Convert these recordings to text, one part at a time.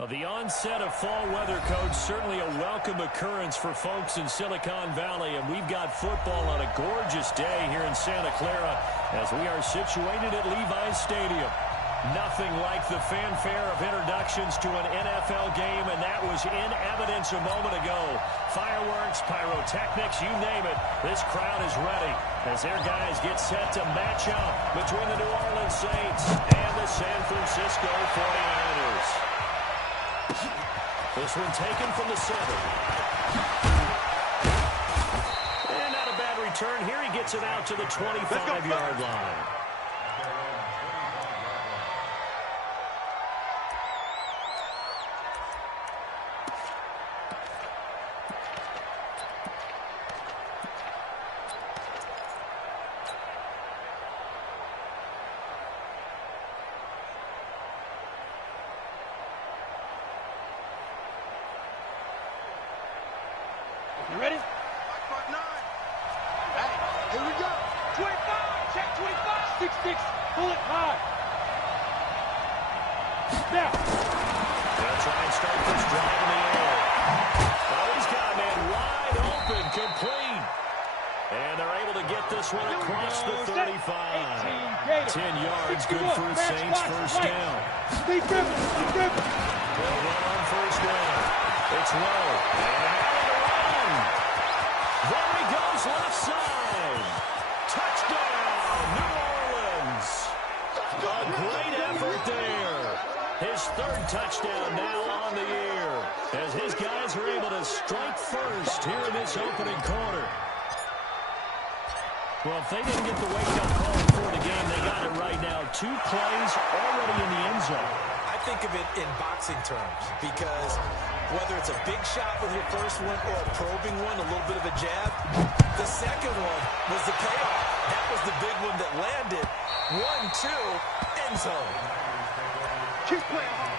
Well, the onset of fall weather, Coach, certainly a welcome occurrence for folks in Silicon Valley, and we've got football on a gorgeous day here in Santa Clara as we are situated at Levi's Stadium. Nothing like the fanfare of introductions to an NFL game, and that was in evidence a moment ago. Fireworks, pyrotechnics, you name it, this crowd is ready as their guys get set to match up between the New Orleans Saints and the San Francisco 49ers. This one taken from the 7. And not a bad return. Here he gets it out to the 25-yard line. You ready? 5.9. Hey, here we go. 25. Check 25. 6-6. Pull it high. Now. They'll try and start this drive in the air. Oh, he's got a man wide open, complete. And they're able to get this one across the 35. 10 yards, good for the Saints, first down. Stay driven. Stay driven. They'll run on first down. It's low. There he goes, left side. Touchdown, New Orleans. A great effort there. His third touchdown now on the year as his guys are able to strike first here in this opening quarter. Well, if they didn't get the wake-up call before the game, they got it right now. 2 plays already in the end zone. I think of it in boxing terms because whether it's a big shot with your first one or a probing one, a little bit of a jab, the second one was the payoff. That was the big one that landed. 1-2, end zone. Keep playing hard.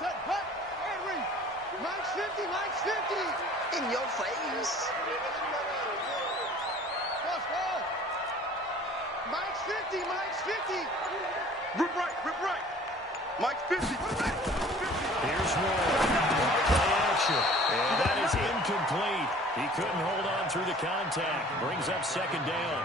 Set, hut, Henry. Mike's 50, Mike's 50. In your face. Cross ball. Mike's 50, Mike's 50. Rip right. Mike's 50. Here's one. Play action. And that is incomplete. He couldn't hold on through the contact. Brings up second down.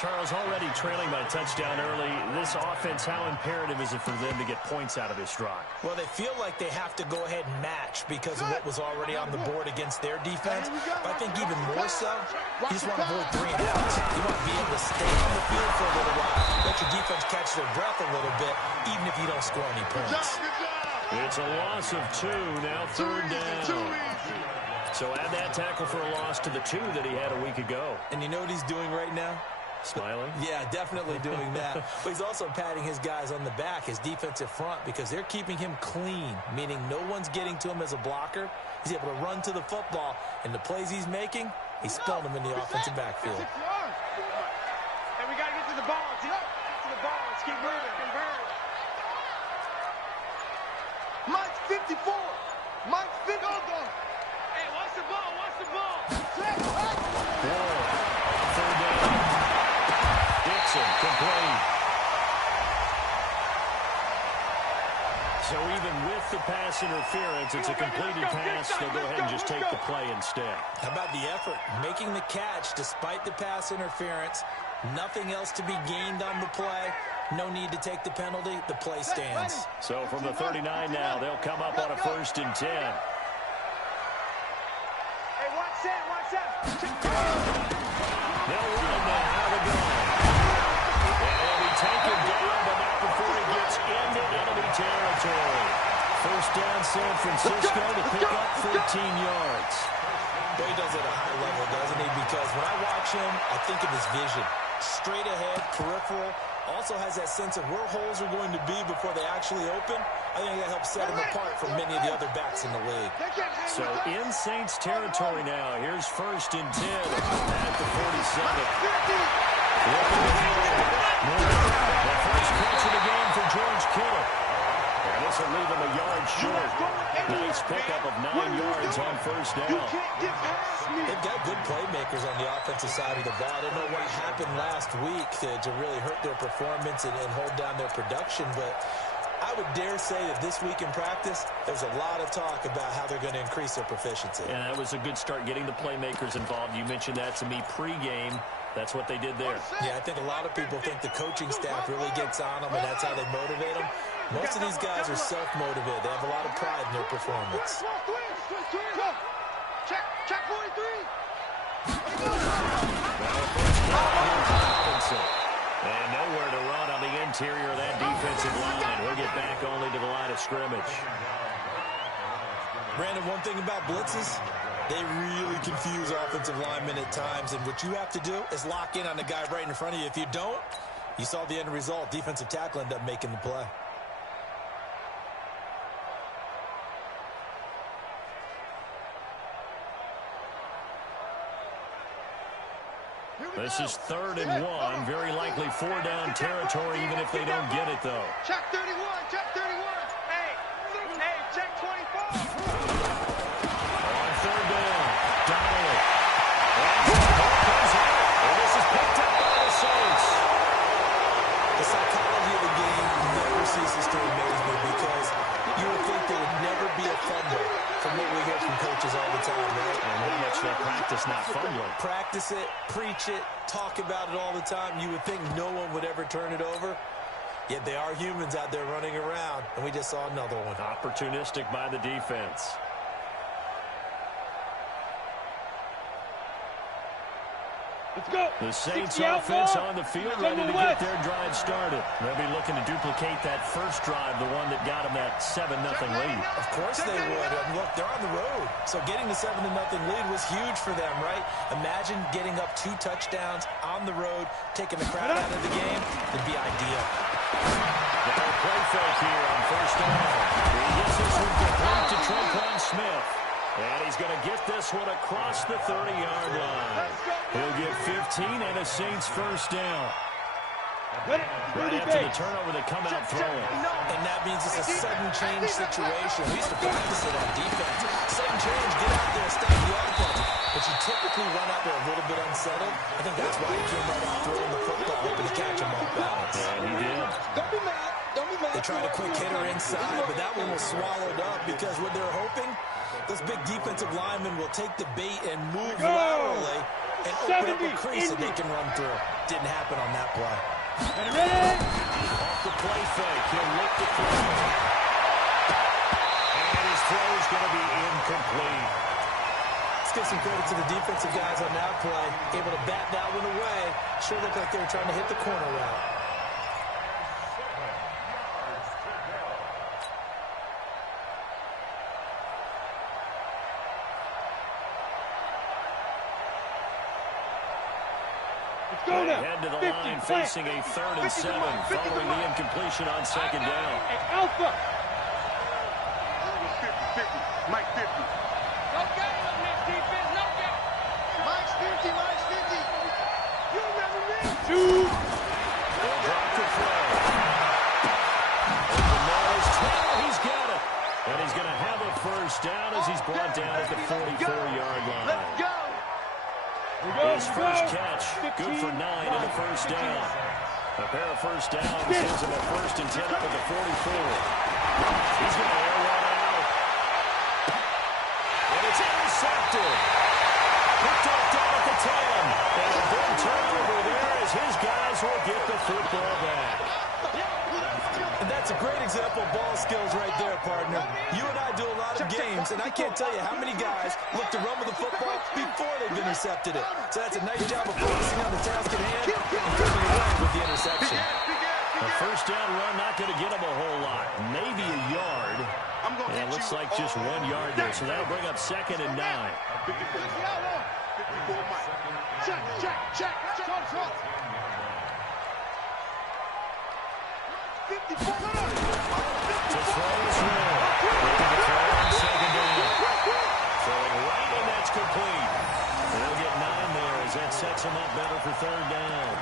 Charles, already trailing by touchdown early. This offense, how imperative is it for them to get points out of this drive? Well, they feel like they have to go ahead and match because of what was already on the board against their defense. But I think even more so, you just want to avoid 3 and outs. You want to be able to stay on the field for a little while, let your defense catch their breath a little bit, even if you don't score any points. It's a loss of 2, now third down. So add that tackle for a loss to the 2 that he had a week ago. And you know what he's doing right now? Smiling? Yeah, definitely doing that. But he's also patting his guys on the back, his defensive front, because they're keeping him clean, meaning no one's getting to him as a blocker. He's able to run to the football, and the plays he's making, he's spilling them in the offensive backfield. And we got to get to the ball. Get to the ball. Let's keep moving. Convert. Mike's 54. Mike's 50. Hey, watch the ball. Watch the ball. Third down. Complete. So even with the pass interference, it's a completed pass. They'll go ahead and just take the play instead. How about the effort? Making the catch despite the pass interference. Nothing else to be gained on the play. No need to take the penalty. The play stands. So from the 39 now, they'll come up on a 1st and 10. Hey, watch that. Watch that. They'll run now out of the gun. He'll be taken down, but not before he gets into enemy territory. First down, San Francisco to pick up 14 yards. But he does it at a high level, doesn't he? Because when I watch him, I think of his vision. Straight ahead, peripheral, Also has that sense of where holes are going to be before they actually open. I think that helps set him apart from many of the other backs in the league. So in Saints territory now. Here's 1st and 10 at the 47. The first catch of the game for George Kittle. And this will leave him a yard short. Nice pickup of 9 yards on 1st down. They've got good playmakers on the offensive side of the ball. I don't know what happened last week to really hurt their performance and hold down their production, but I would dare say that this week in practice, there's a lot of talk about how they're going to increase their proficiency. And that was a good start getting the playmakers involved. You mentioned that to me pregame. That's what they did there. Yeah, I think a lot of people think the coaching staff really gets on them, and that's how they motivate them. Most of these guys are self-motivated. They have a lot of pride in their performance. Check 43. And nowhere to run on the interior of that defensive line. He'll get back only to the line of scrimmage. Brandon, one thing about blitzes, they really confuse offensive linemen at times, and what you have to do is lock in on the guy right in front of you. If you don't, you saw the end result. Defensive tackle ended up making the play. This is 3rd and 1. Very likely 4-down territory, even if they don't get it, though. Check 31. Check 31. Hey, check 24. On 3rd down, Donnelly. And this is picked up by the Saints. The psychology of the game never ceases to amaze me because you would think there would never be a fumble from what we hear from coaches all the time, right? And how much they practice not fumbling. Practice it, preach it, talk about it all the time. You would think no one would ever turn it over. Yet they are humans out there running around, and we just saw another one. Opportunistic by the defense. Let's go. The Saints offense on the field, ready to get their drive started. They'll be looking to duplicate that first drive, the one that got them that 7-0 lead. Of course they would. And look, they're on the road. So getting the 7-0 lead was huge for them, right? Imagine getting up 2 touchdowns on the road, taking the crowd out of the game. It'd be ideal. Now a play fake here on 1st down. He gets this one complete to Tre'Quan Smith. And he's going to get this one across the 30-yard line. He'll get 15 and a Saints 1st down. Right after the turnover, they come out throwing. And that means it's a sudden change situation. We used to practice it on defense. Sudden change, get out there, stop the offense. But you typically run out there a little bit unsettled. I think that's why he came right out throwing the football, hoping to catch him off balance. And he did. Don't be mad. Don't be mad. They tried a quick hitter inside, but that one was swallowed up because what they're hoping, those big defensive linemen will take the bait and move laterally and open up a crease that they can run through. Didn't happen on that play. Ready? Off the play fake, he'll look to throw. And his throw is going to be incomplete. Let's give some credit to the defensive guys on that play. Able to bat that one away. Sure looked like they were trying to hit the corner route. Head to the line, facing a 3rd and 7, following the incompletion on 2nd down. Alpha. 50, Mike 50. No game on this defense, no game. Mike's 50, Mike's 50. You remember me? 2. They'll drop the throw. And Morris, he's got it. And he's going to have a 1st down as he's brought down at the 44-yard line. Let's go. His first catch, good for 9 in the 1st down. A pair of 1st downs gives him a 1st and 10 up at the 44. He's going to air one out. And it's intercepted. Picked up down at the 10. And a big turnover there as his guys will get the football back. And that's a great example of ball skills right there, partner. You and I do a lot of games, and I can't tell you how many guys look to run with the football before they've intercepted it. So that's a nice job of focusing on the task at hand and coming away with the interception. A 1st down run, not going to get him a whole lot. Maybe a yard. And it looks like just 1 yard there. So that'll bring up 2nd and 9. 54, Mike. Check. That's complete. They'll get 9 there as that sets them up better for third down.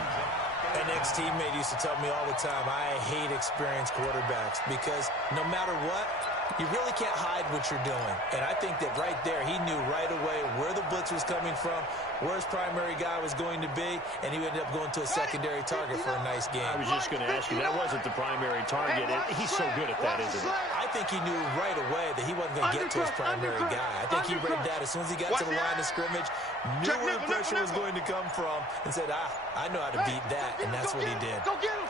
An ex-teammate used to tell me all the time, I hate experienced quarterbacks because no matter what, you really can't hide what you're doing. And I think that right there, he knew right away where the blitz was coming from, where his primary guy was going to be, and he ended up going to a secondary target for a nice game. I was just going to ask you, that wasn't the primary target. He's so good at that, isn't he? I think he knew right away that he wasn't going to get to his primary guy. I think he read that as soon as he got to the line of scrimmage, knew where the pressure was going to come from, and said, I know how to beat that, and that's what he did. Go get him!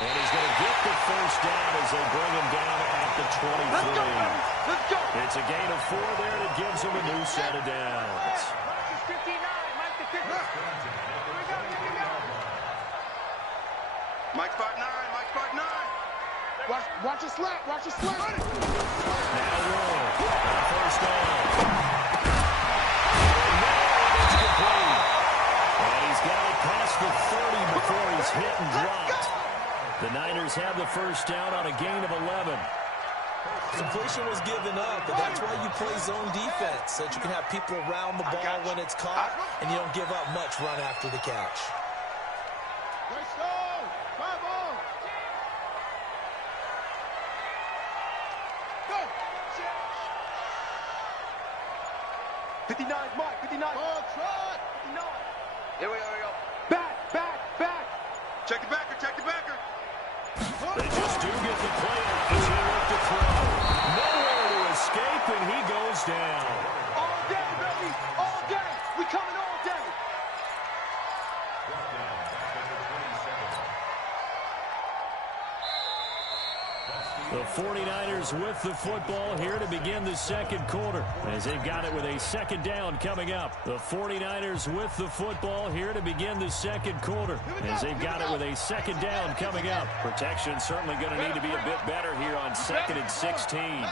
And he's going to get the first down as they bring him down at the 23. Let's go! It's a gain of 4 there that gives him a new set of downs. Mike 5'9", Mike 5'9". Watch your slap, watch your slap. Now roll. First down. And he's got it past the 30 before he's hit and dropped. The Niners have the first down on a gain of 11. Completion was given up, but that's why you play zone defense, so that you can have people around the ball when it's caught, and you don't give up much run after the catch. Let's go! 59, Mike, 59. Oh, try. 59. Here we go. Back. Check the backer. They just do get the play out as he looked to throw. Nowhere to escape, and he goes down. All day, baby. All day. We coming all day. The 49ers with the football here to begin the second quarter as they've got it with a second down coming up. The 49ers with the football here to begin the second quarter as they've got it with a second down coming up. Protection certainly going to need to be a bit better here on 2nd and 16.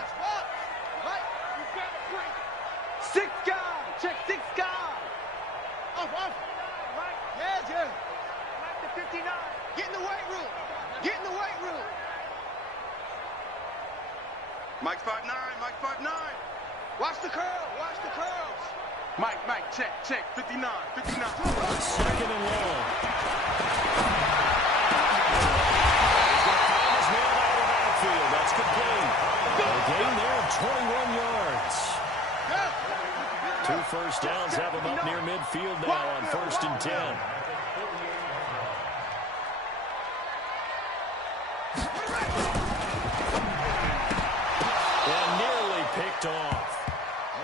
6 guys. Check 6 guys. Off. Yeah. Mike to 59. Get in the weight room. Mike 5'9", Mike 5'9". Watch the curls. Mike, check, 59. Second and long. He's got Thomas man out of the backfield. That's complete. A gain there of 21 yards. 2 first downs have him up near midfield now on 1st and 10. Picked off.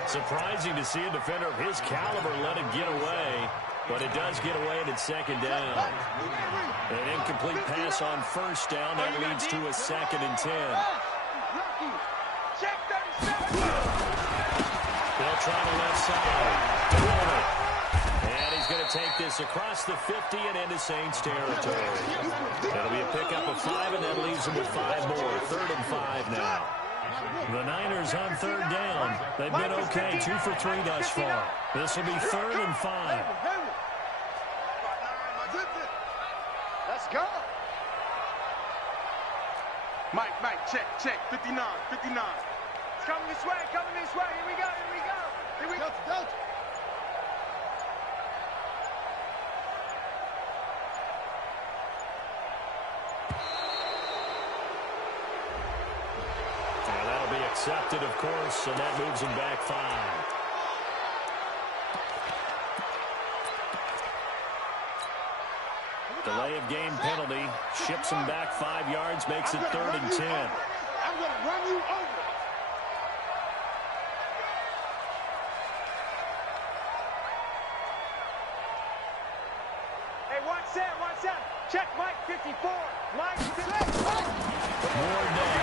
Surprising to see a defender of his caliber let it get away, but it does get away and it's second down. An incomplete pass on first down. That leads to a 2nd and 10. They'll try the left side. And he's going to take this across the 50 and into Saints territory. That'll be a pickup of 5, and that leaves them with 5 more. 3rd and 5 now. The Niners on 3rd down. They've been okay, 2 for 3 thus far. This will be 3rd and 5. Let's go. Mike, check, 59. It's coming this way. Here we go. Delta. Accepted, of course, and that moves him back 5. Delay of game penalty ships him back 5 yards, makes it 3rd and 10. I'm going to run you over. Hey, watch that. Check Mike 54. Mike 54. More down.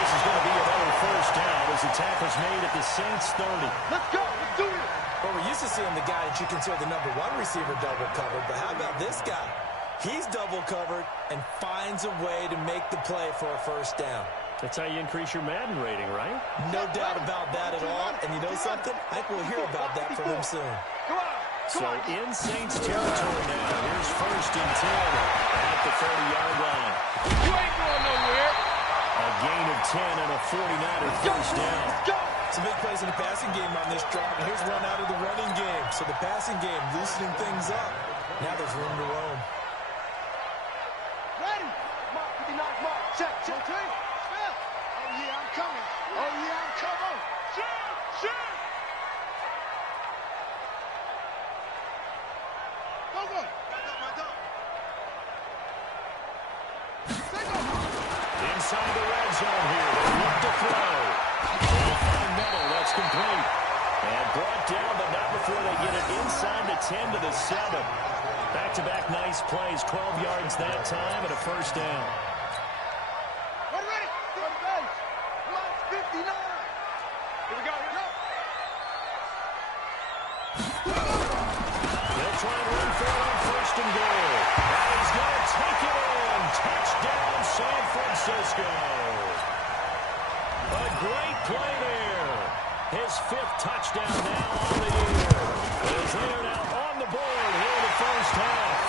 This is going to be another first down as the tackle's made at the Saints 30. Let's go. Let's do it. Well, we're used to seeing the guy that you consider the #1 receiver double covered, but how about this guy? He's double covered and finds a way to make the play for a first down. That's how you increase your Madden rating, right? No doubt about that at all, and And you know something? I think we'll hear about that from him soon. So in Saints territory now. Here's 1st and 10 at the 30-yard line. You ain't going nowhere. A gain of 10 and a 49er first down. Some big plays in the passing game on this drive, and here's one out of the running game. So the passing game loosening things up. Now there's room to roam. Ready. Mark, 59, mark. Check, check, check. Oh, yeah, I'm coming. Oh, yeah, I'm coming. Shoot. Go. Inside the red zone here. They look to throw. They'll find Middle. That's complete. And brought down, but not before they get it inside the 10 to the 7. Back-to-back nice plays. 12 yards that time and a first down. We're ready. Third base. Mark 59. Here we go. They'll try and run for it on 1st and goal. And he's going to take it in. Touchdown, San Francisco. A great play there. His 5th touchdown now on the year. As they are now on the board here in the first half.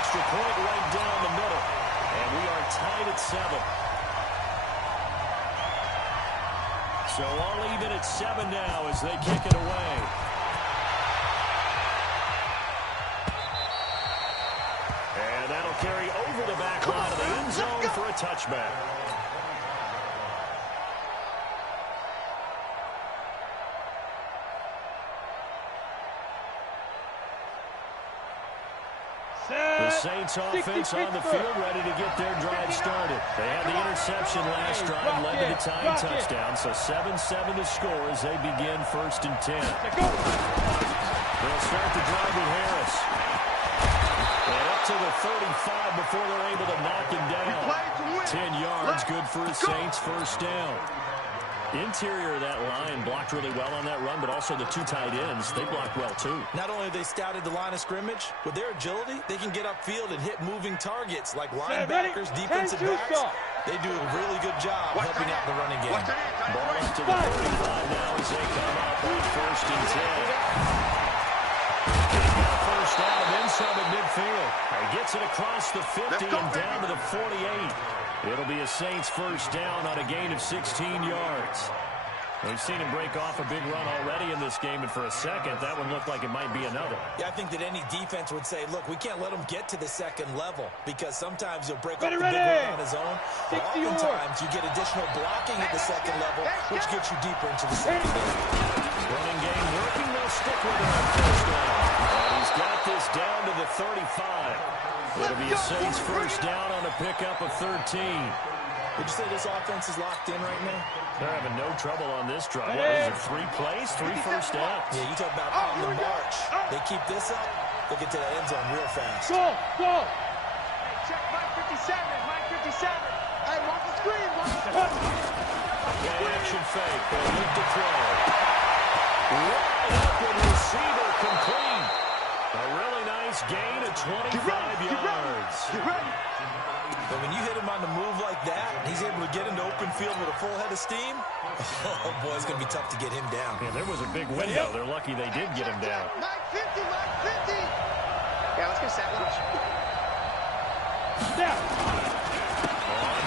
Extra point right down the middle. And we are tied at 7. So all even at 7 now as they kick it away. And that'll carry over the back line of the end zone for a touchback. The Saints offense on the field ready to get their drive started. They had the interception last drive, led to the tying touchdown. So 7-7 to score as they begin 1st and 10. They'll start the drive with Harris. And up to the 35 before they're able to knock him down. 10 yards, good for the Saints, first down. Interior of that line blocked really well on that run, but also the 2 tight ends, they blocked well too. Not only have they scouted the line of scrimmage, with their agility, they can get upfield and hit moving targets like linebackers, defensive backs. They do a really good job helping out the running game. Ball up to the 35 now as they come up on 1st and 10. First down and then some at midfield. He gets it across the 50 and down to the 48. It'll be a Saints first down on a gain of 16 yards. We've seen him break off a big run already in this game, and for a second, that one looked like it might be another. Yeah, I think that any defense would say, look, we can't let him get to the second level because sometimes he'll break off a big run on his own. But oftentimes, you get additional blocking at the second level, which gets you deeper into the second level. Running game working. They'll stick with it on first down. And he's got this down to the 35. It'll be a Saints first down on a pickup of 13. Would you say this offense is locked in right now? They're having no trouble on this drive. What is it, 3 plays, 3 first downs? Yeah, you talk about on the march. They keep this up, they'll get to the end zone real fast. Go. Hey, check Mike 57. Hey, watch the screen. Play action fake. They look to throw. Wide open receiver complete. A really nice gain of 25 yards. Get ready. But when you hit him on the move like that, he's able to get into open field with a full head of steam. Oh, boy, it's going to be tough to get him down. Yeah, there was a big window. They're lucky they did get him down. Mike 50. Yeah, let's get set. On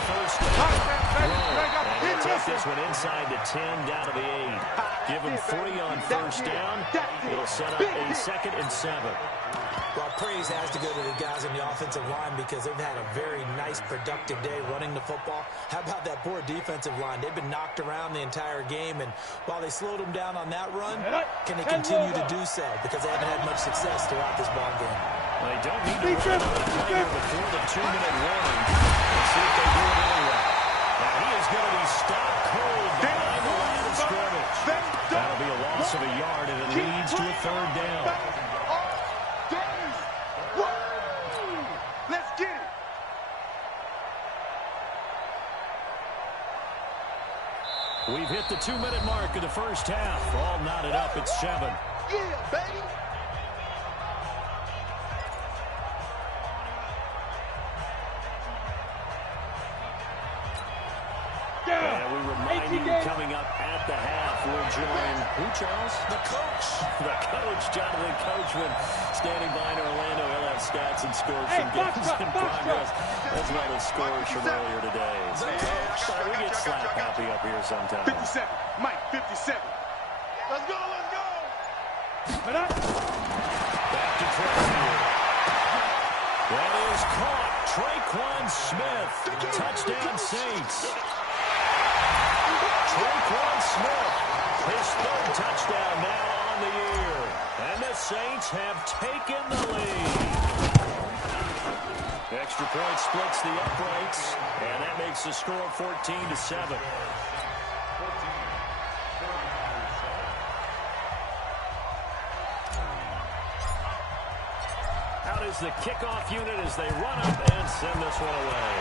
first down. And he'll take this one inside the 10, down to the 8. Give him 3 on first down. It'll set up a 2nd and 7. Well, praise has to go to the guys on the offensive line because they've had a very nice, productive day running the football. How about that poor defensive line? They've been knocked around the entire game, and while they slowed them down on that run, can they continue to do so? Because they haven't had much success throughout this ball game. Well, they don't need to run another play before the 2-minute warning. Let's see if they do it anyway. Now, he is going to be stopped cold behind the line of scrimmage. That'll be a loss of a yard, and it leads to a 3rd down. Let's get it. We've hit the 2-minute mark of the first half. All knotted up at 7. Yeah, baby. And we remind you, coming up at the half, we'll join who, Charles? The coach. The coach, Jonathan Coachman, standing by in Orlando. He'll have stats and scores from games in progress, as well as scores from earlier today. So, we get slap happy up here sometimes. 57. Mike, 57. Let's go, let's go. Back to Trey. That is caught. Traquan Smith. Touchdown, Saints. Traquan Smith, his third touchdown now on the year. And the Saints have taken the lead. Extra point splits the uprights, and that makes the score 14-7. Out is the kickoff unit as they run up and send this one away.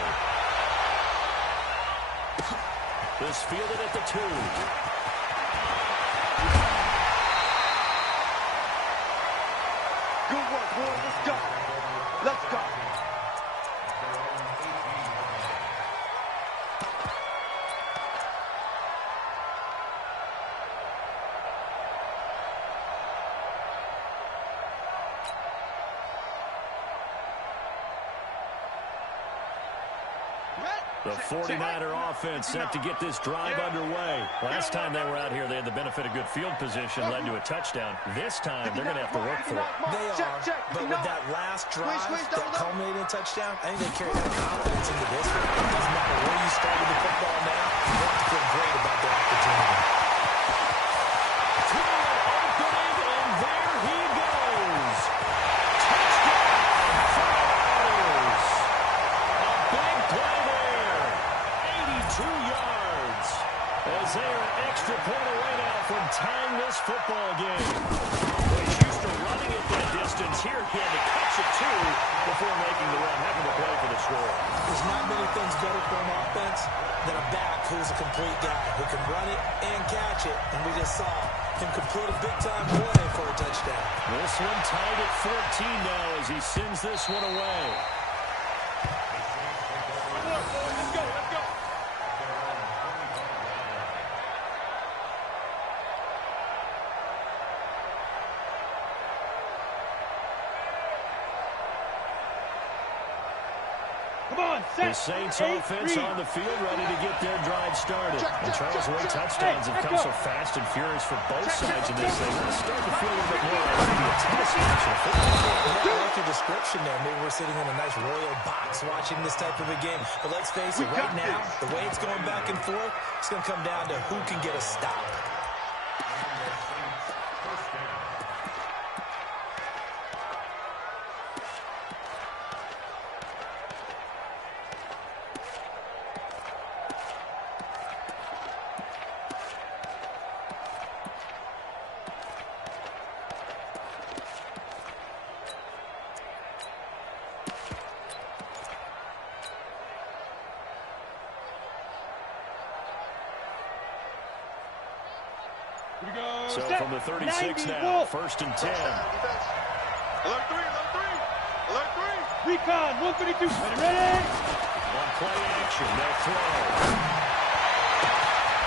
This fielded at the 2. Good work, boys. Let's go. Let's go. The 49er offense set to get this drive underway. Last time they were out here, they had the benefit of good field position, led to a touchdown. This time, they're going to have to work for it. They are, but with that last drive that culminated in a touchdown, I think they carry that confidence into this one. It doesn't matter where you started the football now, you have to feel great about their opportunity. Opening, and there he goes. Touchdown, 49ers. A big play there. 82 yards. As they are an extra point away now from tying this football game. He's used to running it that distance. Here he had to catch it too before making the run. Heck of a play for the score. There's not many things better for an offense than a back who's a complete guy who can run it and catch it. And we just saw him complete a big-time play for a touchdown. This one tied at 14 now as he sends this one away. Let's go, let's go. Come on, The Saints offense on the field ready to get their drive started. And Charles, Wade touchdowns have come so fast and furious for both sides of this thing. It's starting to feel a little bit more like maybe a tennis match in a football game. Yeah, I like your description there. Maybe we're sitting in a nice royal box watching this type of a game. But let's face it, right now, the way it's going back and forth, it's going to come down to who can get a stop. So from the 36 now, 1st and 10. Alert 3, alert 3. Alert 3. Recon, 132. Ready? On play action, they'll throw.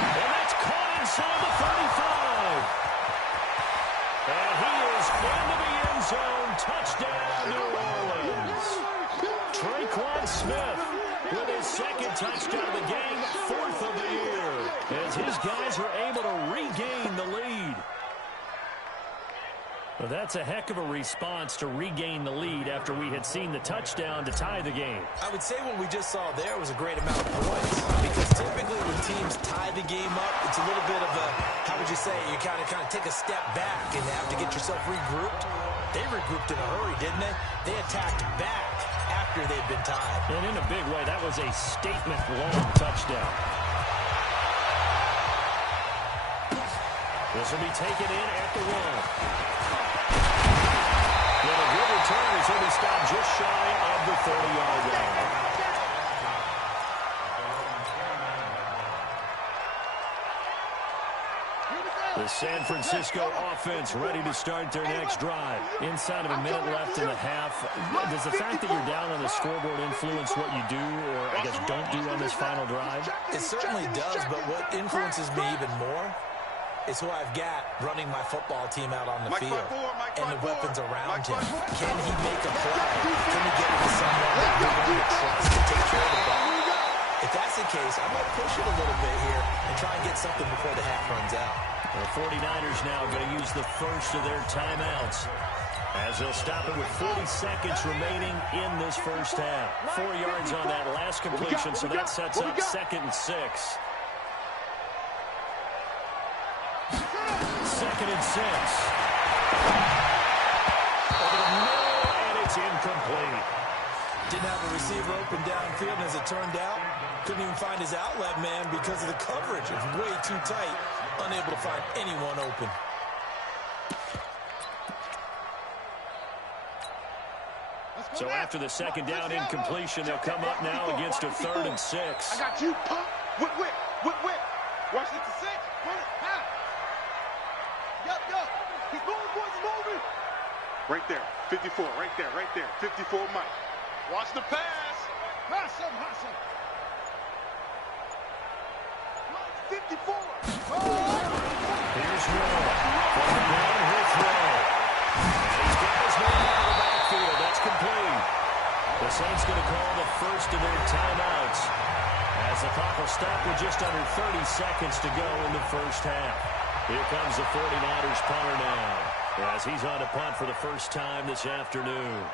And that's caught inside the 35. And he is into the end zone. Touchdown, New Orleans. Traquan Smith with his second touchdown of the game, 4th of the year, as his guys are able to regain the lead. Well, that's a heck of a response to regain the lead after we had seen the touchdown to tie the game. I would say what we just saw there was a great amount of points, because typically when teams tie the game up, it's a little bit of a, how would you say, you kind of take a step back and have to get yourself regrouped. They regrouped in a hurry, didn't they? They attacked back after they'd been tied. And in a big way, that was a statement-long touchdown. This will be taken in at the 1. With a good return, he's going to be stopped just shy of the 30-yard line. The San Francisco offense ready to start their next drive. Inside of a minute left in the half. Does the fact that you're down on the scoreboard influence what you do, or I guess don't do on this final drive? It certainly does, but what influences me even more is who I've got running my football team out on the field and the weapons around him. Can he make a play? Can he get it to someone that you're going to trust to take care of the ball? If that's the case, I might push it a little bit here and try and get something before the half runs out. The 49ers now going to use the first of their timeouts as they'll stop it with 40 seconds remaining in this first half. 4 yards on that last completion, so that sets up 2nd and 6. 2nd and 6. Over the middle, and it's incomplete. Didn't have a receiver open downfield, and as it turned out, couldn't even find his outlet man because of the coverage. It's way too tight, unable to find anyone open. So after the 2nd down incompletion, they'll come up now against a 3rd and 6. I got you. Pump. Whip. Watch it to 6. Run it. Half. Yup. He's moving, boys. He's moving. Right there. 54. Right there. 54 Mike. Watch the pass. Hustle. Mike, 54. Here's Roll. From the ground, he'll throw. And he's got his man out of the backfield. That's complete. The Saints going to call the first of their timeouts as the clock will stop with just under 30 seconds to go in the first half. Here comes the 49ers punter now as he's on to punt for the first time this afternoon.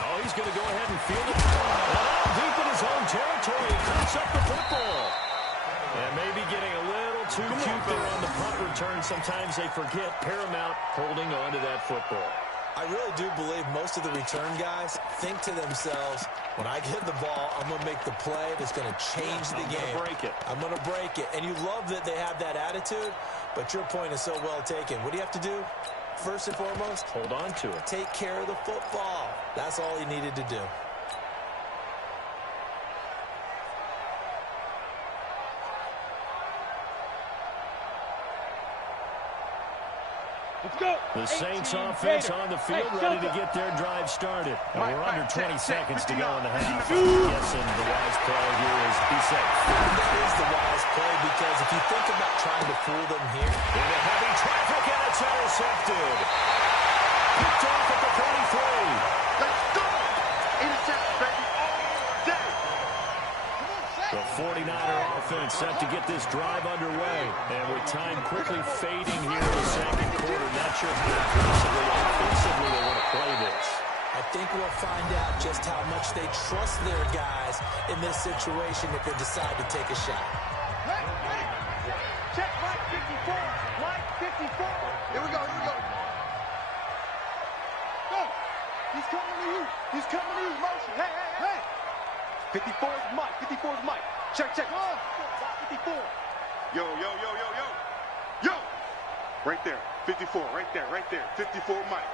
Oh, he's going to go ahead and field it. Deep in his own territory, he cuts up the football. And maybe getting a little too cute there on the punt return. Sometimes they forget paramount holding on to that football. I really do believe most of the return guys think to themselves, when I get the ball, I'm going to make the play that's going to change the game. I'm going to break it. And you love that they have that attitude, but your point is so well taken. What do you have to do? First and foremost, hold on to it. Take care of the football. That's all he needed to do. Let's go. The Saints offense on the field, ready to get their drive started. And we're under 20 seconds to go in the half. I'm guessing the wise play here is be safe. That is the wise play, because if you think about trying to fool them here, into heavy traffic, and it's intercepted. Picked off at the 33. Let's go. Intercepted, baby. All day. The 49er offense set to get this drive underway. And with time quickly fading here in the second quarter, not sure how offensively they want to play this. I think we'll find out just how much they trust their guys in this situation if they decide to take a shot. Check Mike 54. Mike 54. Here we go. Go. He's coming to you. Motion. Hey. 54 is Mike. 54 is Mike. Check. 54. Yo. Right there. 54. Right there. 54 Mike.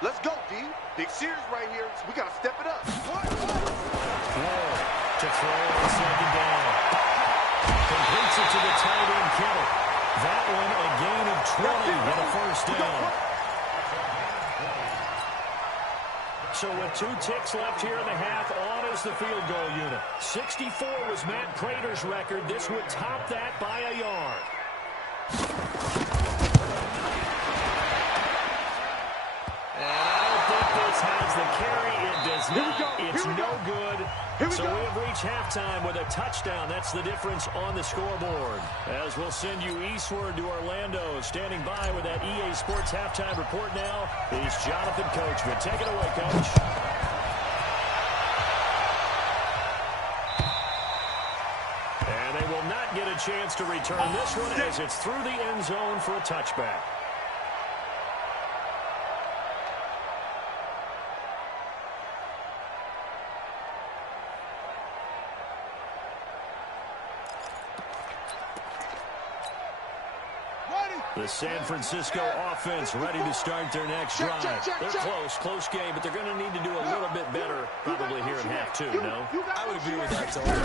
Let's go, D. Big series right here. So we got to step it up. Whoa. To throw on 2nd down. Completes it to the tight end, Kittle. That one a gain of 20 and a first down. So with 2 ticks left here in the half, on is the field goal unit. 64 was Matt Prater's record. This would top that by a yard. And I don't think this has the carry. It does not. It's no good. So we have reached halftime with a touchdown. That's the difference on the scoreboard. As we'll send you eastward to Orlando. Standing by with that EA Sports halftime report now is Jonathan Coachman. Take it away, Coach. And they will not get a chance to return this one as it's through the end zone for a touchback. The San Francisco offense ready to start their next drive. They're close game, but they're going to need to do a little bit better probably here in half 2, no? I would agree with that, Tony. I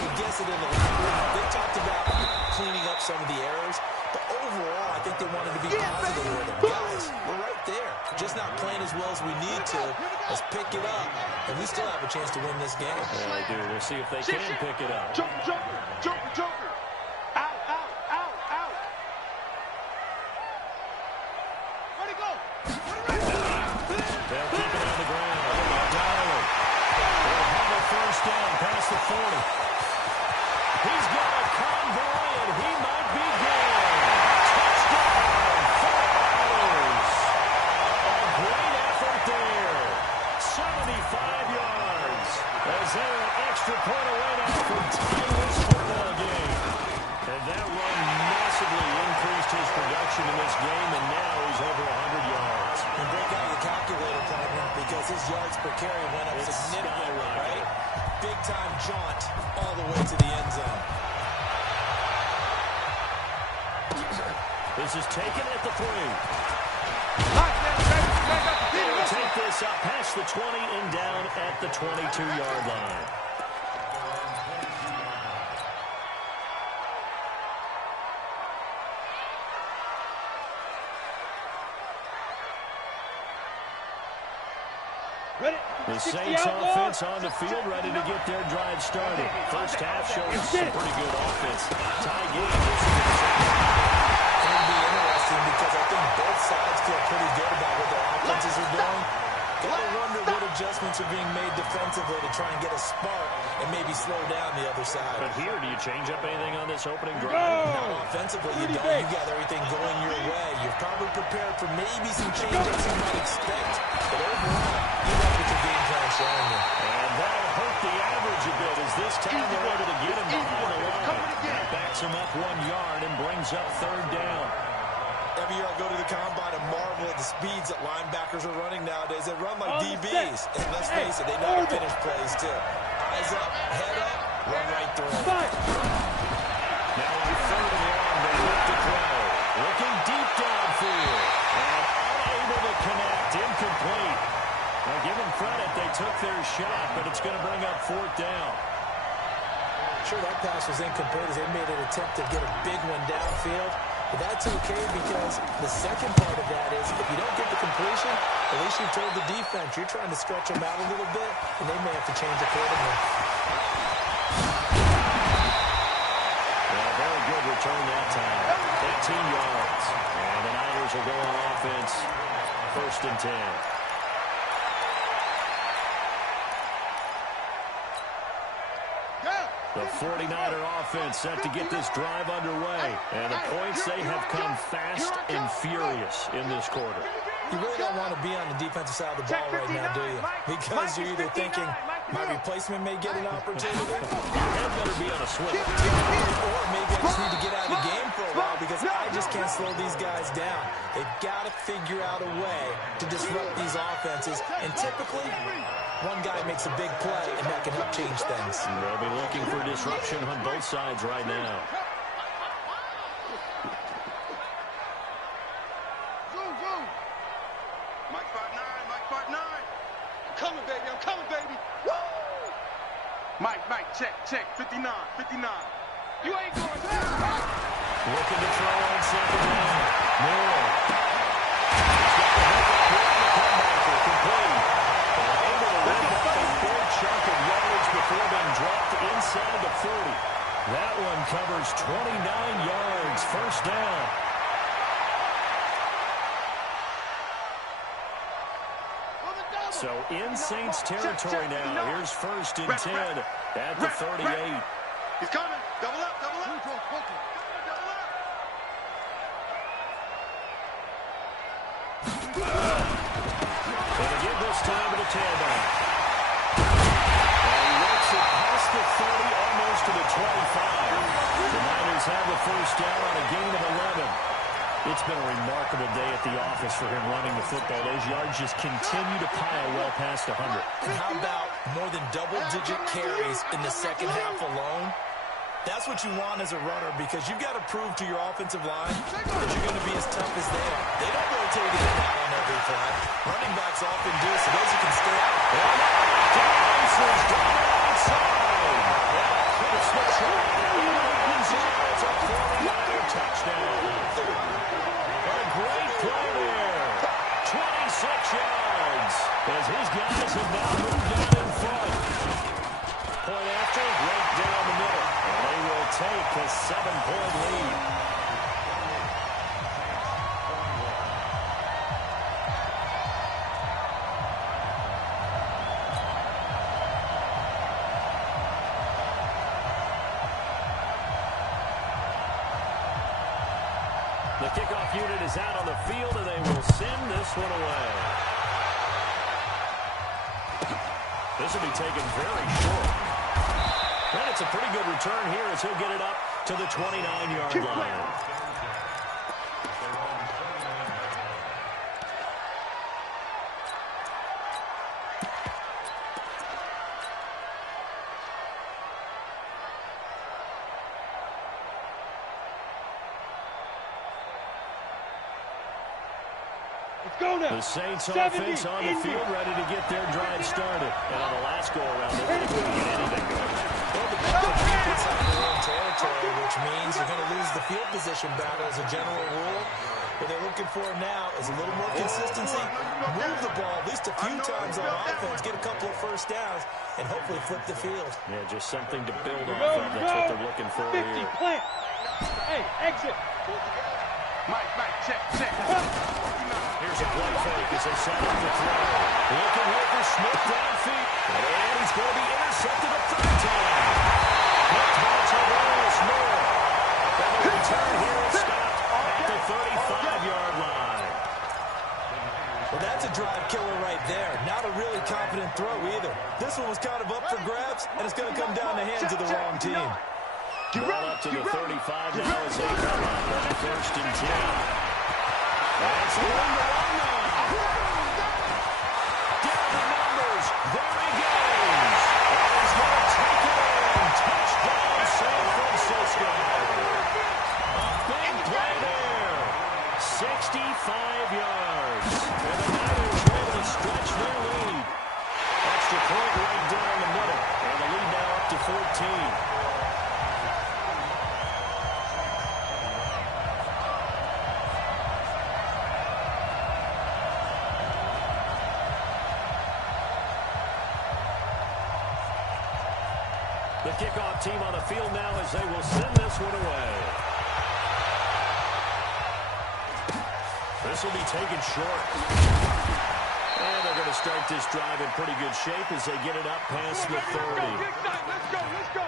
would guess it in the locker room. They talked about cleaning up some of the errors, but overall, I think they wanted to be positive with them. Guys, we're right there. just not playing as well as we need to. Let's pick it up, and we still have a chance to win this game. Yeah, they do. We'll see if they can pick it up. Joker, Joker, Joker, Joker. Out, out, out, out. Where'd he go? They'll keep it on the ground. Gotw. They'll have a first down past the 40. He's got a convoy, and he might be good. Touchdown, 49ers. A great effort there. 75 yards. As they're an extra point away now from tying this football game. And that run massively increased his production in this game, and now he's over 100 yards. And break out your calculator, partner, because his yards per carry went up significantly, right? Big-time jaunt all the way to the end zone. This is taken at the 3. They'll take this up past the 20 and down at the 22-yard line. The Saints offense on the field, ready to get their drive started. First half shows some pretty good offense. Tie game. It'll be interesting because I think both sides feel pretty good about what their offenses are doing. Gotta wonder what adjustments are being made defensively to try and get a spark and maybe slow down the other side. But here, do you change up anything on this opening drive? Not offensively, you don't. You got everything going your way. You're probably prepared for maybe some changes you might expect. But overall, you like what your game plan is showing you. And that'll hurt the average a bit as this time they're able to get him behind the line. That backs him up 1 yard and brings up third down. Every year I go to the combine and marvel at the speeds that linebackers are running nowadays. They run like DBs. And let's face it, they know how to finish plays too. Eyes up, head up, run right through them. Now on third and long, they look to throw. Looking deep downfield. And unable to connect. Incomplete. Now give them credit. They took their shot, but it's going to bring up fourth down. Sure, that pass was incomplete as they made an attempt to get a big one downfield. But that's okay because the second part of that is if you don't get the completion, at least you've told the defense you're trying to stretch them out a little bit, and they may have to change accordingly. Well, very good return that time. 18 yards. And the Niners will go on offense. First and 10. The 49er offense set to get this drive underway. And the points, they have come fast and furious in this quarter. You really don't want to be on the defensive side of the ball right now, do you? Because you're either thinking, my replacement may get an opportunity. Your head better be on a swivel. Or maybe I just need to get out of the game for a while because I just can't slow these guys down. They've got to figure out a way to disrupt these offenses. And typically, one guy makes a big play, and that can help change things. They'll be looking for disruption on both sides right now. Mike 5'9", Mike 5'9". I'm coming, baby, I'm coming, baby. Woo! Mike, check, 59, 59. You ain't going down. Looking to throw on second down. Moore. Complete. Able to lift up a big chunk of yardage before being dropped inside the 40. That one covers 29 yards. First down. So in Saints territory now. Here's first and 10 at the 38. He's coming. Double up, double up. And again this time with a tailback. And he works it past the 30, almost to the 25. The Niners have the first down on a gain of 11. It's been a remarkable day at the office for him running the football. Those yards just continue to pile well past 100. And how about more than double-digit carries in the second half alone? That's what you want as a runner because you've got to prove to your offensive line that you're going to be as tough as they are. They don't rotate it out on every play. Running backs often do, so those who can stay out. Is down outside. That puts the try. It's a 49er touchdown. A great play there. 26 7-point lead. The kickoff unit is out on the field, and they will send this one away. This will be taken very short. And it's a pretty good return here as he'll get it up to the 29-yard line. The Saints offense on the field, ready to get their drive started. And on the last go-around, they couldn't get anything going. Well, the ball is deep inside their own territory, which means you're going to lose the field position battle as a general rule. What they're looking for now is a little more consistency, move the ball at least a few times on offense, get a couple of first downs, and hopefully flip the field. Yeah, just something to build off of. That's what they're looking for here. Plant. Hey, exit. Mike, check. Here's a play fake as they set up the throw. Looking here for Smith downfield. And he's going to be intercepted a third time. Picked by Tavares Moore. And the return here is stopped at the 35-yard line. Well, that's a drive killer right there. Not a really confident throw either. This one was kind of up for grabs, and it's going to come down the hands of the wrong team. Ball up to the 35 now as they come up on 1st and 10. That's the one to run now. Down the numbers. There he goes. And he's going to take it in. Touchdown, San Francisco. A big play there. 65 yards. And the Niners are able to stretch their lead. Extra point right down the middle. And the lead now up to 14. The kickoff team on the field now as they will send this one away. This will be taken short. And they're going to start this drive in pretty good shape as they get it up past the 30. Let's go.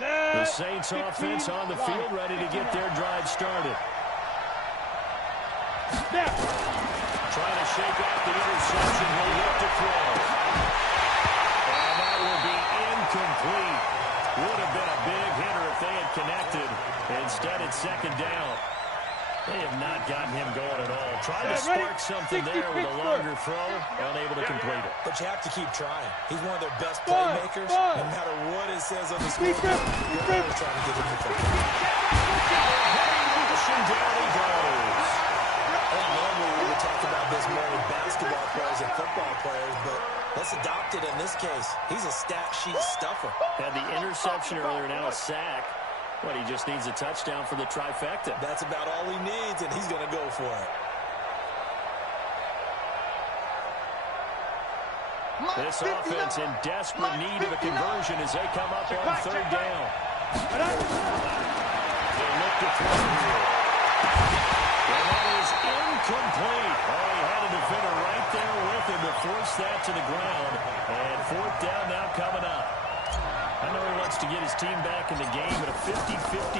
The Saints offense on the field ready to get their drive started. Trying to shake off the interception. He'll look to throw. And that will be incomplete. Would have been a big hitter if they had connected. Instead, it's second down. They have not gotten him going at all. Trying to spark something there with a longer throw. Unable to complete it. But you have to keep trying. He's one of their best playmakers. No matter what it says on the scoreboard, you're always trying to get him the football. Down he goes. Normally we would talk about this more with basketball players and football players, but let's adopt it in this case. He's a stat sheet stuffer. Had the interception earlier, now a sack. But he just needs a touchdown for the trifecta. That's about all he needs, and he's going to go for it. This offense in desperate need of a conversion as they come up on third down. They look to throw here. And that is incomplete. Oh, he had a defender right there with him to force that to the ground. And fourth down now coming up. I know he wants to get his team back in the game, but a 50-50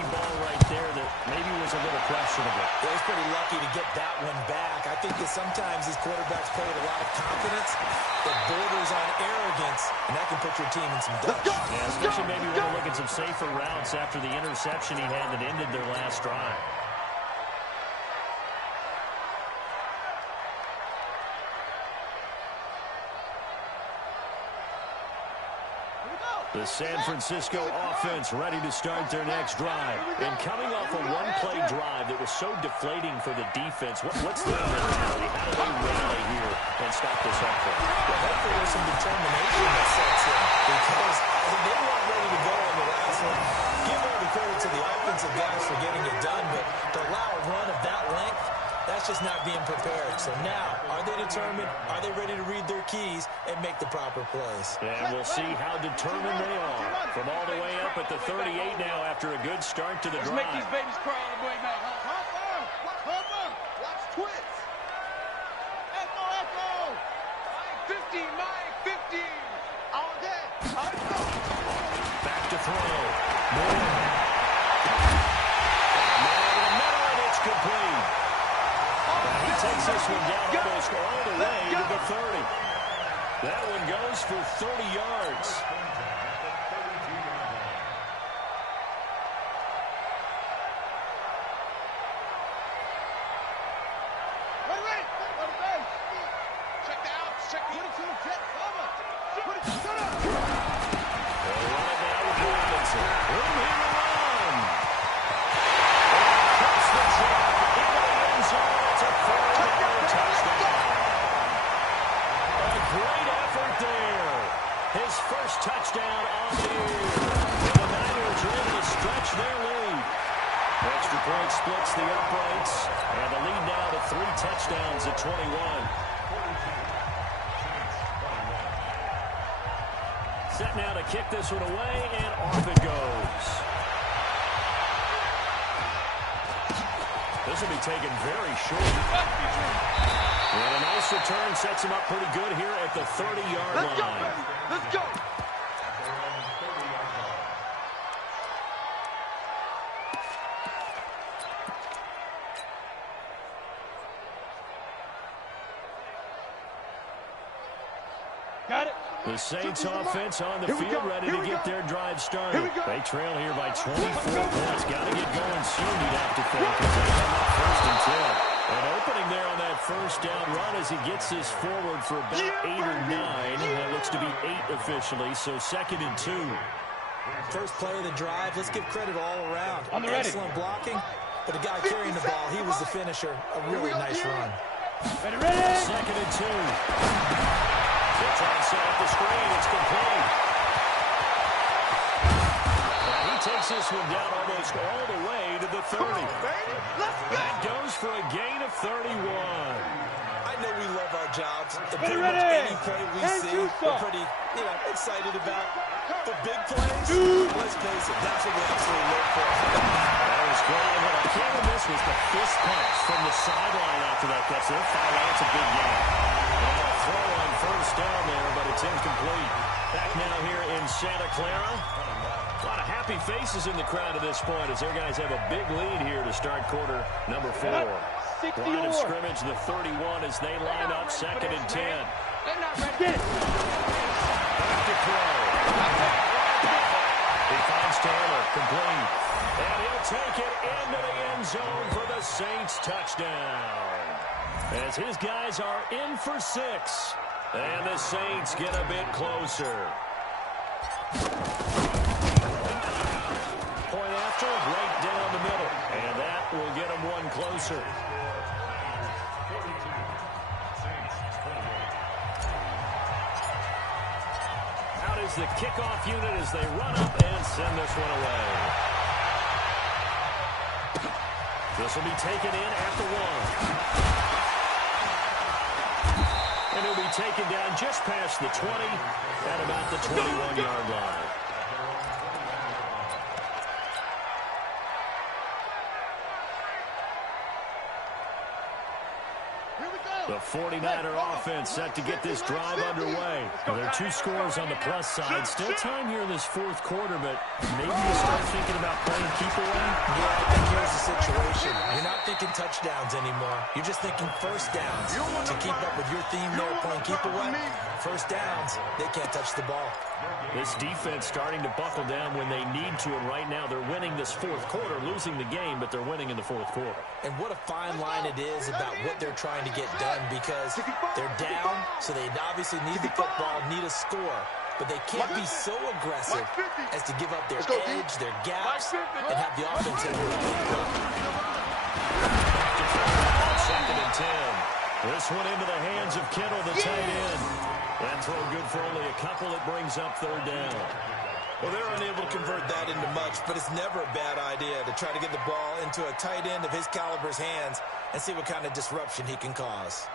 ball right there that maybe was a little questionable. Well, he's pretty lucky to get that one back. I think that sometimes these quarterbacks play with a lot of confidence that borders on arrogance, and that can put your team in some dutch. Yeah, especially maybe when they're looking some safer routes after the interception he had that ended their last drive. The San Francisco offense ready to start their next drive. And coming off a one-play drive that was so deflating for the defense, what's their mentality? How do they rally here and stop this offense? Well, hopefully there's some determination that sets in because they weren't ready to go on the last one. Give all the credit to the offensive guys for getting it done, but to allow a run of that length, that's just not being prepared. So now, are Are they determined? Are they ready to read their keys and make the proper plays? And we'll see how determined they are. From all the way up at the 38 now after a good start to the drive. Let's make these babies cry all the way back home. Watch twits. Echo, echo. 15, Mike, 15. All day. Back to throw. Moore. And it's complete. He takes this one down almost all the way to the 30. That one goes for 30 yards. Check the outs. Check the 22. Jet cover. Put it shut up. They'll run it now with Robinson. Room here to run. Cuts the shot into the end zone. It's a 40-yard touchdown. A great effort there. His first touchdown on the year. And the Niners are able to stretch their lead. Extra point splits the uprights. And the lead now to 3 touchdowns at 21. Set now to kick this one away, and off it goes. This will be taken very short. And a nice return sets him up pretty good here at the 30-yard line. Let's go, baby. Let's go. Got it. The Saints offense on the field, ready to get their drive started. They trail here by 24 points. Got to get going soon, you'd have to think, because they have that 1st and 10. And opening there on that first down run as he gets this forward for about 8 or 9. That looks to be 8 officially, so 2nd and 2. First play of the drive, let's give credit all around. On the ready. Excellent blocking, but the guy carrying the ball, he was the finisher. A really nice run. Ready, ready. 2nd and 2. It's onside at the screen. It's complete. And he takes this one down almost all the way to the 30. That goes for a gain of 31. I know we love our jobs. And Ready, pretty much ready. any play we And see, shoot we're some. pretty excited about. The big plays, let's face it, that's what we absolutely live for. That was great. And what I can't miss was the fist pumps from the sideline after that catch. They're fired out. It's a big gain. And a throw on first down there, but it's incomplete. Back now here in Santa Clara. A lot of happy faces in the crowd at this point as their guys have a big lead here to start quarter number 4. Line of scrimmage, the 31 as they line up 2nd and 10. They're not ready. Get it. Back to throw. He finds Taylor, complete. And he'll take it into the end zone for the Saints touchdown. As his guys are in for 6. And the Saints get a bit closer. Point after, right down the middle. And that will get them one closer. Out is the kickoff unit as they run up and send this one away. This will be taken in at the 1. And he'll be taken down just past the 20 at about the 21-yard line. The 49er offense set to get this drive underway. Well, there are 2 scores on the plus side. Still time here in this 4th quarter, but maybe you start thinking about playing keep away. Yeah, I think here's the situation. You're not thinking touchdowns anymore. You're just thinking first downs. To keep up with your theme there, playing keep away, first downs, they can't touch the ball. This defense starting to buckle down when they need to, and right now they're winning this 4th quarter, losing the game, but they're winning in the 4th quarter. And what a fine line it is about what they're trying to get done, because they're down, so they obviously need the football, need a score, but they can't be so aggressive as to give up their edge, their gaps, and have the offense able to keep up. 2nd and 10. This one into the hands of Kittle, the tight end. That throw good for only a couple. It brings up 3rd down. Well, they're unable to convert that into much, but it's never a bad idea to try to get the ball into a tight end of his caliber's hands and see what kind of disruption he can cause.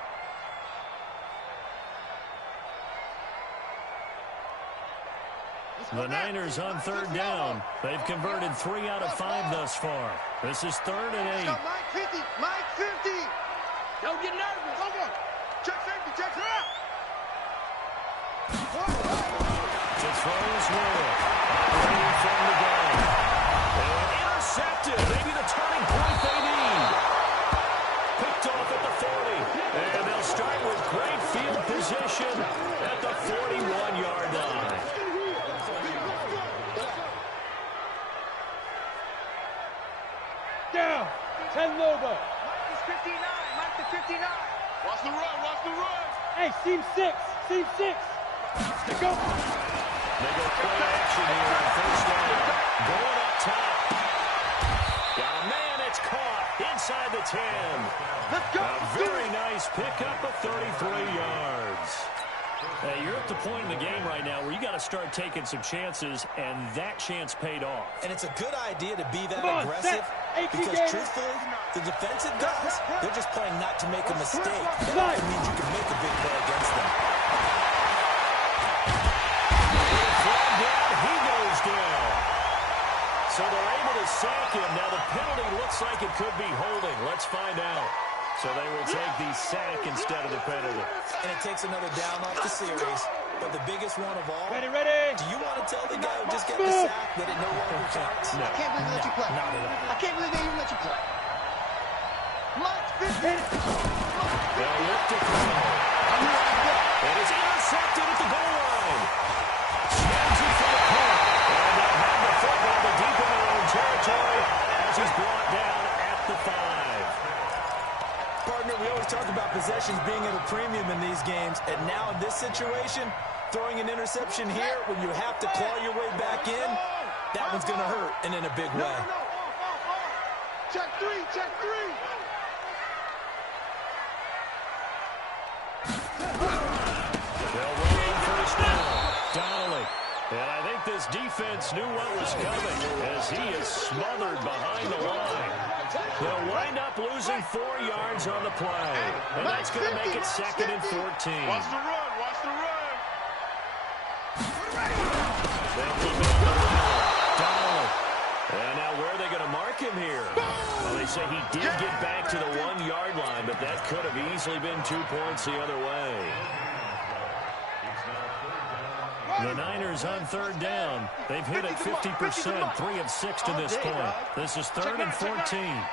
The Niners on third down. They've converted 3 out of 5 thus far. This is 3rd and 8. Mike 50. Mike 50. Don't get nervous. Come on. Check safety. Check her out. To throws with. Operating from the gun. And intercepted. Maybe the turning point they need. Picked off at the 40. And they'll start with great field position at the 41-yard line. Down. 10 logo. Mike is 59. Mike the 59. Watch the run. Watch the run. Hey, seam 6. Seam 6. Let's go. They go play action here on first down. Going up top. Got a man. It's caught inside the 10. Let's go. A very nice pickup of 33 yards. Hey, you're at the point in the game right now where you got to start taking some chances, and that chance paid off. And it's a good idea to be that Come on, aggressive set. because, truthfully, the defensive guys, they're just playing not to make a mistake. That often means you can make a big play against them. Flag down, he goes down. So they're able to sack him. Now the penalty looks like it could be holding. Let's find out. So they will take the sack instead of the penalty. And it takes another down off the series. But the biggest one of all, Ready, ready. do you want to tell the guy who just got the sack that it no longer counts? I can't believe they let you play. Not at all. I can't believe they even let you play. Mike 50. They'll look to throw. And it's intercepted at the goal line. Ramsey for the punt. And they'll have the football to deep in their own territory as he's brought down at the 5. Partner, we always talk about possessions being at a premium in these games, and now in this situation, throwing an interception here when you have to claw your way back in, that one's going to hurt, and in a big way. Check 3. Check 3. They'll roll in first down. Donnelly. And I think this defense knew what was coming as he is smothered behind the line. They'll wind up losing 4 yards on the play. And that's going to make it 2nd and 14. Watch the run. Watch the run. They'll keep it on the line. Donnelly. And now where are they going to mark him here? Well, they say he did get back to the 1-yard line, but that could have easily been 2 points the other way. The Niners on third down. They've hit it 50%, 3 of 6 to this point. This is 3rd and 14.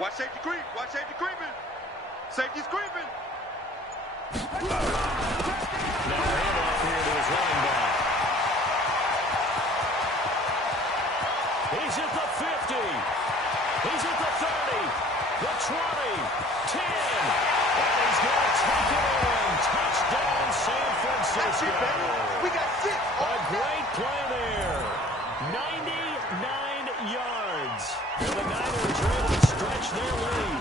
Watch safety creep. Watch safety creeping. Safety's creeping. Now handoff here to his running back. He's at the 50. He's at the 30. The 20, 10, and he's going to take it in. Touchdown, San Francisco. We got 6. A great play there. 99 yards. And the Niners are able to stretch their lead.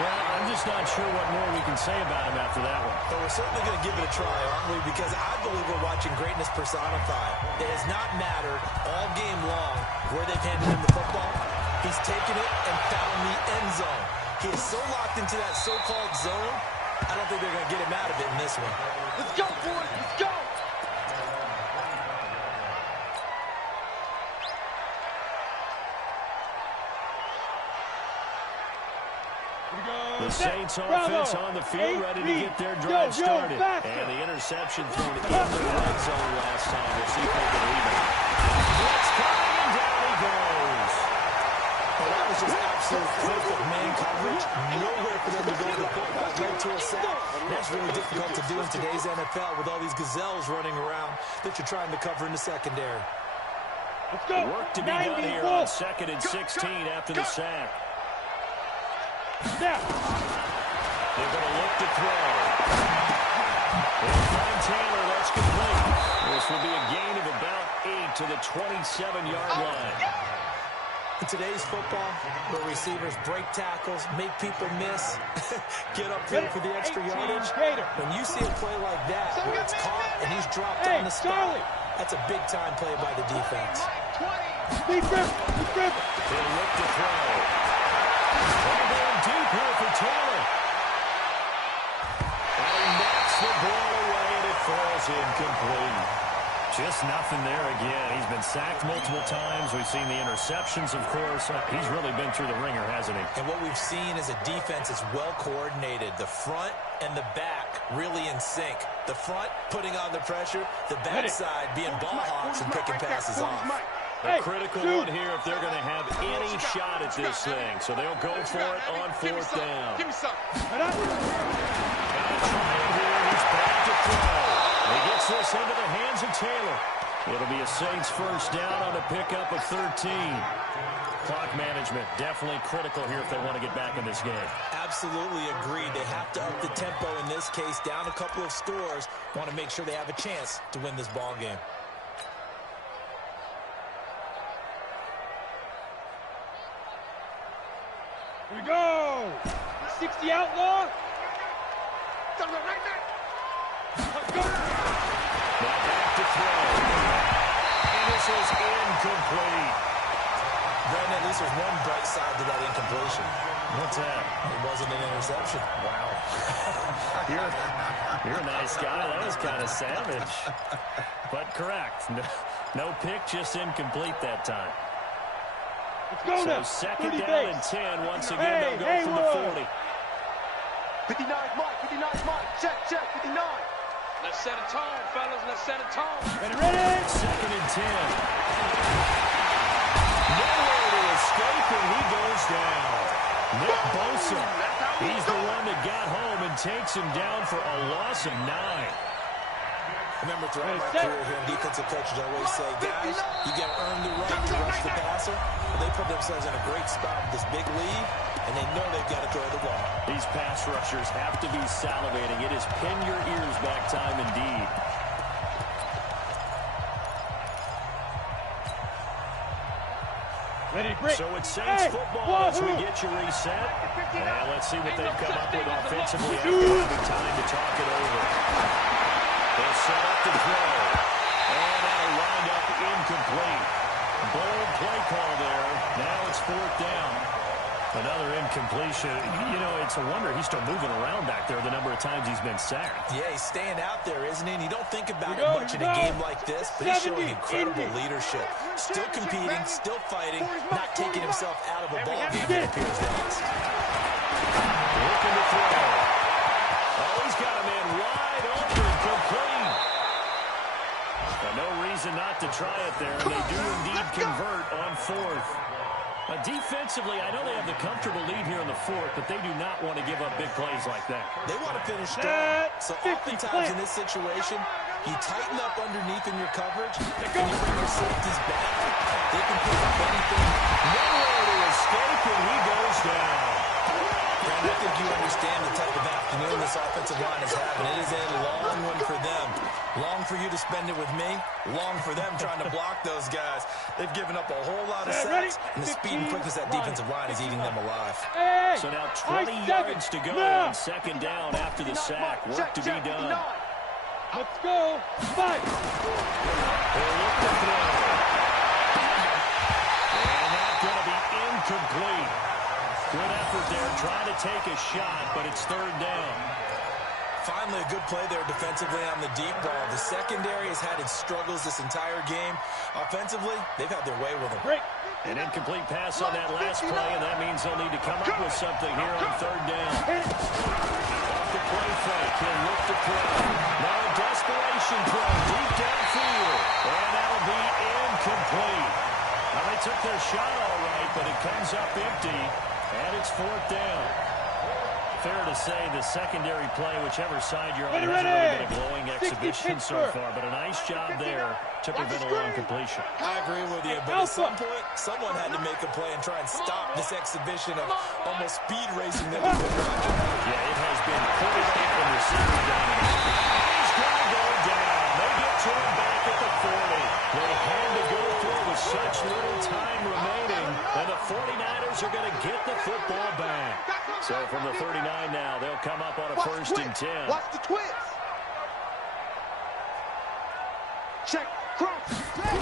Well, I'm just not sure what more we can say about him after that one. But we're certainly going to give it a try, aren't we? Because I believe we're watching greatness personified. It has not mattered all game long where they've handed him the football. He's taken it and found the end zone. He is so locked into that so-called zone, I don't think they're going to get him out of it in this one. Let's go, boys. Let's go. The Saints offense on the field, ready to get their drive started. And the interception thrown into the red zone last time. We'll see if they can rebound. Blitz coming, and down he goes. Well, that was just absolute perfect man coverage. Nowhere for them to go to the football, led to a sack. That's really difficult to do in today's NFL with all these gazelles running around that you're trying to cover in the secondary. Let's go. Work to be done here on 2nd and 16 after the sack. Now. They're going to look to throw. And find Taylor, that's complete. This will be a gain of about 8 to the 27-yard line. In today's football, where receivers break tackles, make people miss, get upfield for the extra yardage, when you see a play like that, where it's caught and he's dropped on the spot, that's a big-time play by the defense. Deep grip. They'll look to throw. They're going deep here for Taylor. And he knocks the ball away, and it falls incomplete. Just nothing there again. He's been sacked multiple times. We've seen the interceptions, of course. He's really been through the ringer, hasn't he? And what we've seen is a defense that's well coordinated. The front and the back really in sync. The front putting on the pressure, the backside being ball hawks and picking passes off. A critical one here if they're going to have any shot at this thing. So they'll go for it on fourth down. Give me some. Got to try it here. He's back to throw. He gets this into the hands of Taylor. It'll be a Saints first down on a pickup of 13. Clock management definitely critical here if they want to get back in this game. Absolutely agreed. They have to up the tempo in this case, down a couple of scores. Want to make sure they have a chance to win this ball game. Here we go. 60 outlaw. Let's go. Now back to throw. And this is incomplete. Brandon, at least there's one bright side to that incompletion. What's that? It wasn't an interception. Wow. You're a nice guy. That was kind of savage. But correct. No pick, just incomplete that time. Let's go So now. second 30 down base. and 10. Once again, they'll go from the 40. 59 Mike, 59 Mike. Check, 59. Let's set a tone, fellas. Let's set a tone. Ready. Second and 10. Nowhere to escape, and he goes down. Nick Bosa. He's the one that got home and takes him down for a loss of 9. Remember, throughout my career here in defensive coaches, I always say, guys, you got to earn the right to rush the passer. They put themselves in a great spot with this big lead, and they know they've got to throw the ball. These pass rushers have to be salivating. It is pin your ears back time indeed. Ready, break. So it's Saints football as we get you reset. And let's see what they've come up with offensively. After time to talk it over. They'll set up to throw. And that'll wind up incomplete. Bold play call there. Now it's fourth down. Another incompletion. You know, it's a wonder he's still moving around back there the number of times he's been sacked. Yeah, he's staying out there, isn't he? And you don't think about it much in a game like this, but he's showing incredible leadership. Still competing, still fighting, not taking himself out of a ball game, it appears next. Looking to throw. Oh, he's got a man wide open, complete. No reason not to try it there. They do indeed convert on fourth. Defensively, I know they have the comfortable lead here in the fourth, but they do not want to give up big plays like that. They want to finish strong. So oftentimes in this situation, you tighten up underneath in your coverage, and you bring your safeties back. They can pick up anything. Nowhere to escape, and he goes down. And I think you understand the type of afternoon this offensive line is having. It is a long one for them. Long for you to spend it with me. Long for them trying to block those guys. They've given up a whole lot of sacks, and the speed and quickness of that defensive line is eating them alive. So now 20 yards to go on second down after the sack. Work to be done. Let's go. 5. They'll look to throw. And that's going to be incomplete. Good effort there, trying to take a shot, but it's third down. Finally, a good play there defensively on the deep ball. The secondary has had its struggles this entire game. Offensively, they've had their way with them. An incomplete pass on that last play, and that means they'll need to come up with something here on third down. Off the play fake, he'll look to throw. Now a desperation throw deep downfield, and that'll be incomplete. Now they took their shot all right, but it comes up empty, and it's fourth down. Fair to say the secondary play, whichever side you're on, hasn't really been a glowing exhibition so far, but a nice job there to prevent a long completion. I agree with you, but at some point, someone had to make a play and try and stop this exhibition of almost speed racing that we've been watching. Yeah, it has been quarterback and receiver dominant. He's going to go down. They get to him back at the 40. They had to go through with such little time remaining, and the 49ers are going to get the football back. So from the 39 now, they'll come up on a first and 10. Watch the twist. Check. Cross. And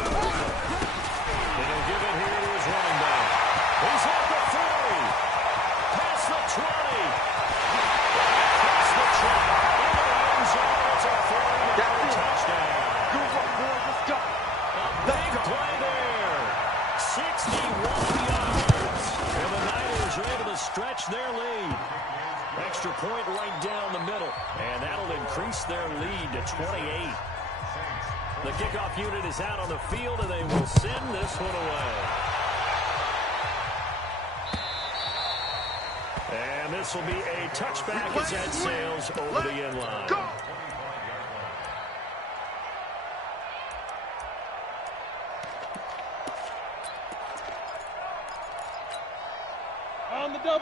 he'll give it here to his running back. He's at the 40. The kickoff unit is out on the field, and they will send this one away. And this will be a touchback as that sails over the end line.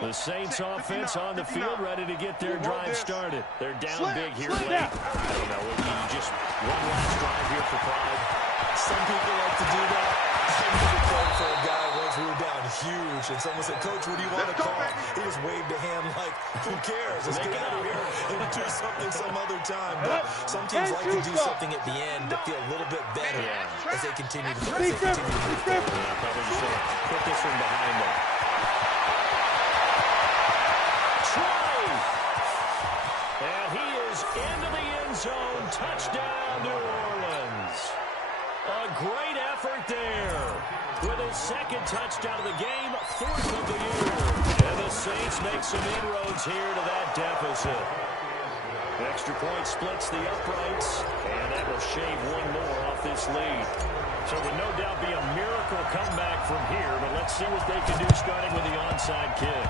The Saints offense on the field, ready to get their drive started. They're down big here late. I don't know, maybe just one last drive here for pride. Some people like to do that. I never played for a guy once we were down huge, and someone said, "Coach, what do you want to call?" He just waved a hand like, "Who cares? Let's get out of here and do something some other time." But some teams like to do something at the end to feel a little bit better as they continue to move forward. Probably just put this one behind them. And he is into the end zone. Touchdown, New Orleans. A great effort there. With his second touchdown of the game, 4th of the year. And the Saints make some inroads here to that deficit. Extra point splits the uprights, and that will shave one more off this lead. So it would no doubt be a miracle comeback from here, but let's see what they can do starting with the onside kick.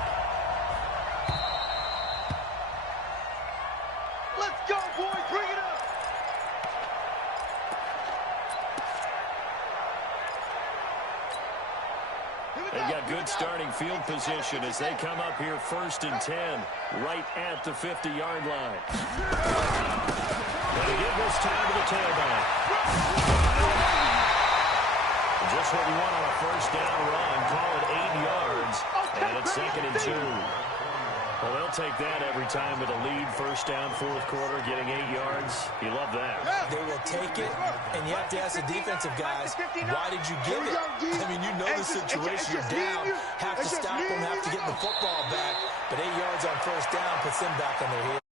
They've got good starting field position as they come up here 1st and 10, right at the 50-yard line. They give this time to the tailback. Just what you want on a 1st down run. Call it 8 yards, and it's 2nd and 2. Well, they'll take that every time with a lead. 1st down, 4th quarter, getting 8 yards. You love that. They will take it, and you have to ask the defensive guys, why did you give it? I mean, you know the situation. You're down, have to stop them, have to get the football back. But 8 yards on 1st down puts them back on their heels.